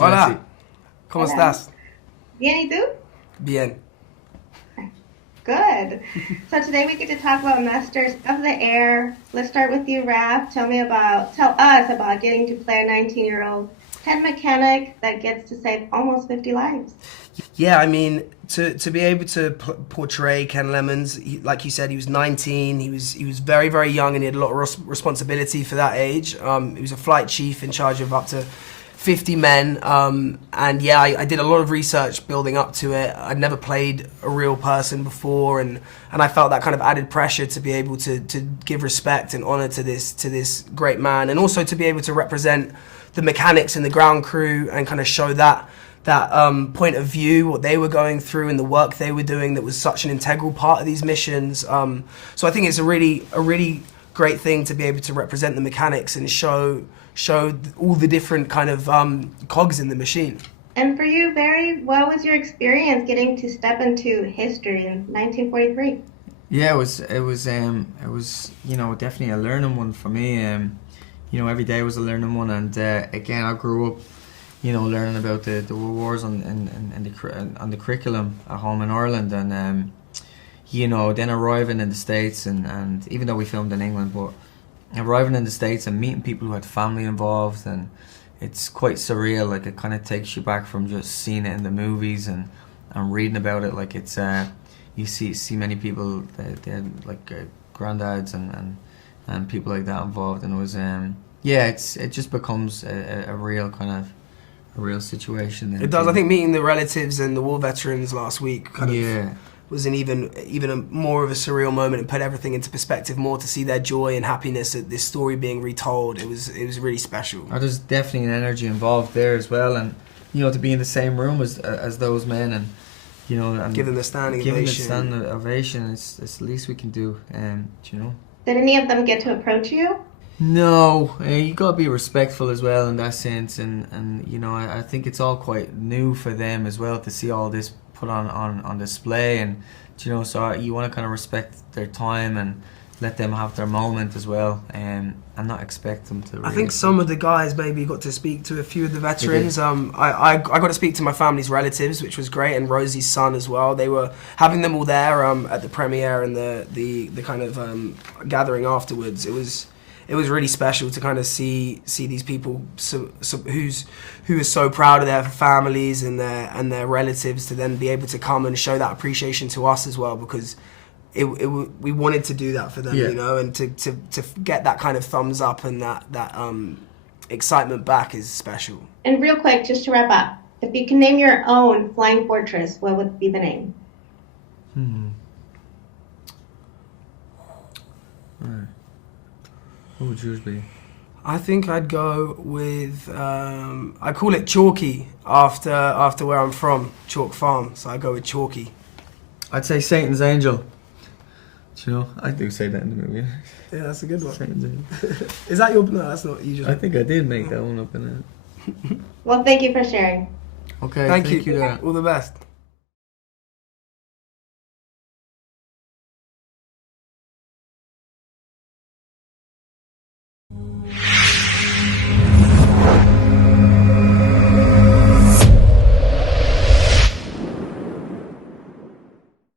Hola, ¿cómo Hola. estás? Bien, ¿y tú? Bien. Good. So today we get to talk about Masters of the Air. Let's start with you, Raff. Tell us about getting to play a 19-year-old head mechanic that gets to save almost 50 lives. Yeah, I mean, to be able to portray Ken Lemons, like you said, he was 19. He was very, very young, and he had a lot of responsibility for that age. He was a flight chief in charge of up to 50 men, and yeah, I did a lot of research building up to it. I'd never played a real person before, and I felt that kind of added pressure to be able to give respect and honor to this great man, and also to be able to represent the mechanics and the ground crew and kind of show that point of view, what they were going through and the work they were doing that was such an integral part of these missions. So I think it's a really great thing to be able to represent the mechanics and show all the different kind of cogs in the machine. And for you, Barry, what was your experience getting to step into history in 1943? Yeah, it was definitely a learning one for me. Every day was a learning one, and again, I grew up learning about the wars on the curriculum at home in Ireland, and then arriving in the States, and even though we filmed in England, but arriving in the States and meeting people who had family involved, and it's quite surreal. Like, it kind of takes you back from just seeing it in the movies and reading about it. Like, it's you see many people they had like granddads and people like that involved, and it was it just becomes a real kind of a real situation. It does. I think meeting the relatives and the war veterans last week kind of was an even a more of a surreal moment, and put everything into perspective more, to see their joy and happiness at this story being retold. It was really special. There's definitely an energy involved there as well, and to be in the same room as those men, and and give them the standing ovation. It's the least we can do. Did any of them get to approach you? No, you gotta be respectful as well in that sense, and I think it's all quite new for them as well to see all this put on display, and so you want to kind of respect their time and let them have their moment as well, and not expect them to. I think some of the guys maybe got to speak to a few of the veterans. I got to speak to my family's relatives, which was great, and Rosie's son as well. They were having them all there at the premiere and the kind of gathering afterwards. It was really special to kind of see these people who are so proud of their families and their relatives, to then be able to come and show that appreciation to us as well, because we wanted to do that for them, and to get that kind of thumbs up and that excitement back is special. And real quick, just to wrap up, if you can name your own flying fortress, what would be the name? Right. What would yours be? I think I'd go with I call it Chalky after where I'm from, Chalk Farm. So I go with Chalky. I'd say Satan's Angel. I do say that in the movie. Yeah, that's a good one. Satan's Angel. Is that your? No, that's not. You just. I think I did make that one up in it. Well, thank you for sharing. Okay, Thank you. Dara. All the best.